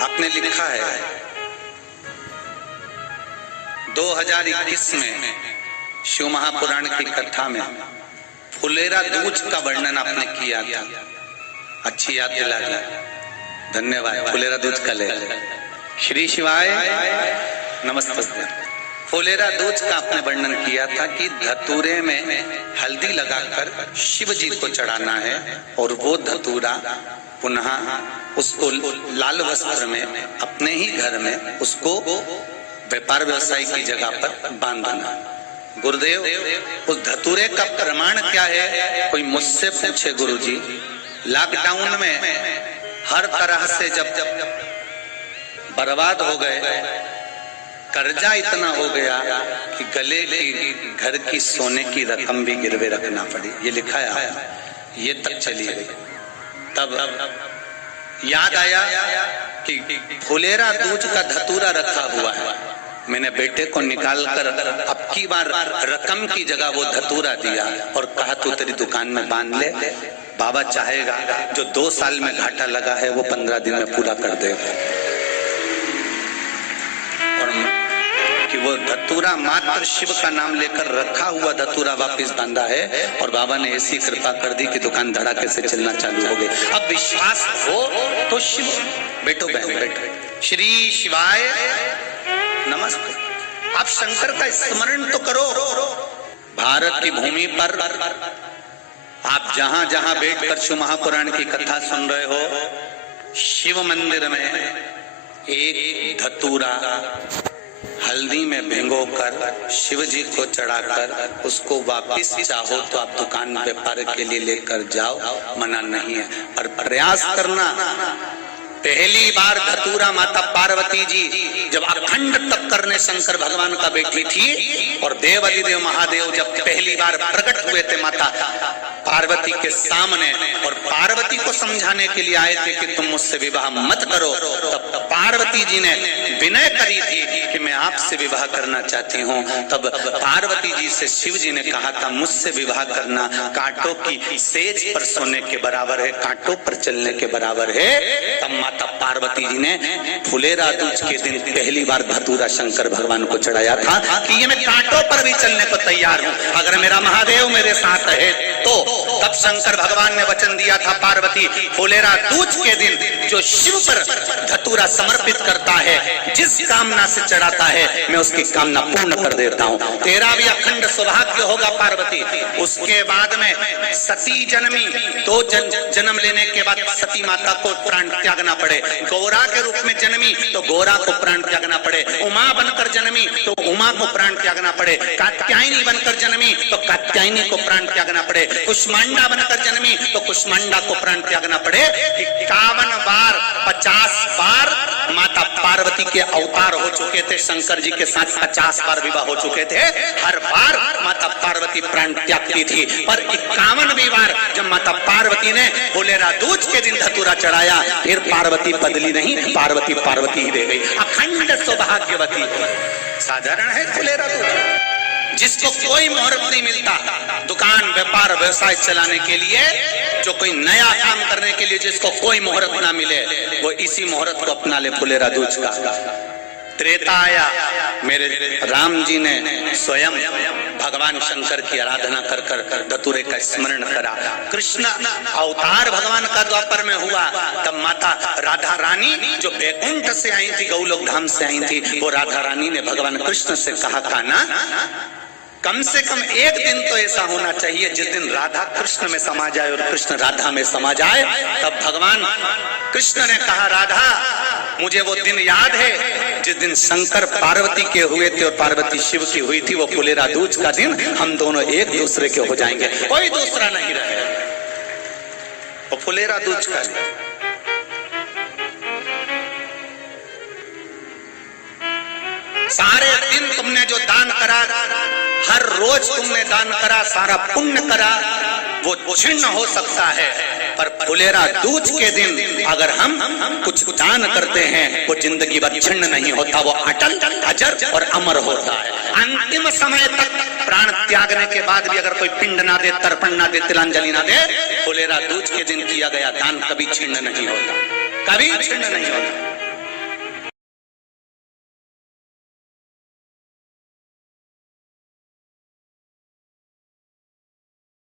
आपने लिखा है 2021 में शिव महापुराण की कथा में फुलेरा दूज का वर्णन आपने किया था। अच्छी याद दिला दी, धन्यवाद। फुलेरा दूज का ले श्री शिवाय नमस्ते। फुलेरा दूज का आपने वर्णन किया था कि धतूरे में हल्दी लगाकर शिव जी को चढ़ाना है और वो धतूरा पुनः उसको लाल वस्त्र में अपने ही घर में उसको व्यापार व्यवसाय की जगह पर बांधना। गुरुदेव, उस धतूरे का प्रमाण क्या है? कोई मुझसे पूछे गुरुजी, लॉकडाउन में हर तरह से जब बर्बाद हो गए, कर्जा इतना हो गया कि गले की घर की सोने की रकम भी गिरवे रखना पड़ी, ये लिखा है, ये तक चली गई। तब याद आया कि फुलेरा दूज का धतूरा रखा हुआ है। मैंने बेटे को निकाल कर अब की बार रकम की जगह वो धतूरा दिया और कहा तू तेरी दुकान में बांध ले, बाबा चाहेगा जो 2 साल में घाटा लगा है वो 15 दिन में पूरा कर देगा। और कि वो धतूरा मात्र शिव का नाम लेकर रखा हुआ धतूरा वापस बांधा है और बाबा ने ऐसी कृपा कर दी कि दुकान धड़ाके से चलना चालू हो गई। अब विश्वास हो तो शिव, बेटो बहन बैठो, श्री शिवाय नमस्ते। आप शंकर का स्मरण तो करो। भारत की भूमि पर आप जहां जहां बैठकर शिव महापुराण की कथा सुन रहे हो, शिव मंदिर में एक धतूरा हल्दी में भिगोकर शिव जी को चढ़ाकर उसको वापस चाहो तो आप दुकान व्यापार के लिए लेकर जाओ, मना नहीं है, पर प्रयास करना। पहली बार धतूरा माता पार्वती जी जब अखंड तप करने शंकर भगवान का बैठी थी और देव अधिदेव महादेव जब पहली बार प्रकट हुए थे माता पार्वती के सामने और पार्वती को समझाने के लिए आए थे कि तुम मुझसे विवाह मत करो, तब पार्वती जी ने विनय करी थी कि मैं आपसे विवाह करना चाहती हूँ। तब पार्वती जी से शिव जी ने कहा था मुझसे विवाह करना कांटों की सेज पर सोने के बराबर है, कांटों पर चलने के बराबर है। तब माता पार्वती जी ने फुलेरा दूज के दिन पहली बार धतूरा शंकर भगवान को चढ़ाया था कि ये मैं कांटों पर भी चलने को तैयार हूँ अगर मेरा महादेव मेरे साथ है तो। तब शंकर भगवान ने वचन दिया था पार्वती, फुलेरा दूज के दिन जो शिव पर धतूरा समर्पित करता है, जिस कामना से चढ़ाता है, मैं उसकी कामना पूर्ण कर देता हूँ। तेरा भी अखंड सौभाग्य होगा पार्वती। उसके बाद में सती जन्मी, 2 जन्म लेने के बाद सती माता को प्राण त्यागना पड़े। गौरा के रूप में जन्मी तो गौरा को प्राण त्यागना पड़े। उमा बनकर जन्मी तो उमा को प्राण त्यागना पड़े। कात्यायनी बनकर जन्मी तो कात्यायनी को प्राण त्यागना पड़े। कुष्मांडा बनकर जन्मी तो कुष्मांडा को प्राण त्यागना पड़े। 51 बार 50 बार माता पार्वती के अवतार हो चुके थे। शंकर जी के साथ 50 बार विवाह हो चुके थे। हर बार माता पार्वती प्राण त्यागती थी, पर 51वीं बार जब माता पार्वती ने फुलेरा दूज के दिन धतूरा चढ़ाया, फिर पार्वती बदली नहीं, पार्वती पार्वती ही रह गई, अखंड सौभाग्यवती। साधारण है फुलेरा दूज, जिसको कोई मुहूर्त नहीं मिलता दुकान व्यापार व्यवसाय चलाने के लिए, जो कोई नया काम करने के लिए जिसको कोई मुहूर्त ना मिले, वो इसी मुहूर्त को अपना ले फुलेरा दूज का। त्रेता आया, मेरे राम जी ने स्वयं भगवान शंकर की आराधना कर कर धतूरे का स्मरण करा। कृष्ण अवतार भगवान का द्वापर में हुआ, तब माता राधा रानी जो बैकुंठ से आई थी, गौलोक धाम से आई थी, वो राधा रानी ने भगवान कृष्ण से कहा था ना, कम से कम एक दिन तो ऐसा होना चाहिए जिस दिन राधा कृष्ण में समा जाए और कृष्ण राधा में समा जाए। तब भगवान कृष्ण ने कहा, राधा मुझे वो दिन याद है जिस दिन शंकर पार्वती के हुए थे और पार्वती शिव की हुई थी, वो फुलेरा दूज का दिन हम दोनों एक दूसरे के हो जाएंगे, कोई दूसरा नहीं रहेगा। वो फुलेरा दूज का दिन सारे दिन तुमने जो दान करा, हर रोज तुमने दान करा, सारा पुण्य करा, वो छिन्न हो सकता है, पर फुलेरा दूज के दिन अगर हम कुछ दान करते हैं वो जिंदगी भर छिन्न नहीं होता, वो अटल अजर और अमर होता है। अंतिम समय तक प्राण त्यागने के बाद भी अगर कोई पिंड ना दे, तर्पण ना दे, तिलांजलि ना दे, फुलेरा दूज के दिन किया गया दान कभी छिन्न नहीं होता, कभी छिन्न नहीं होता।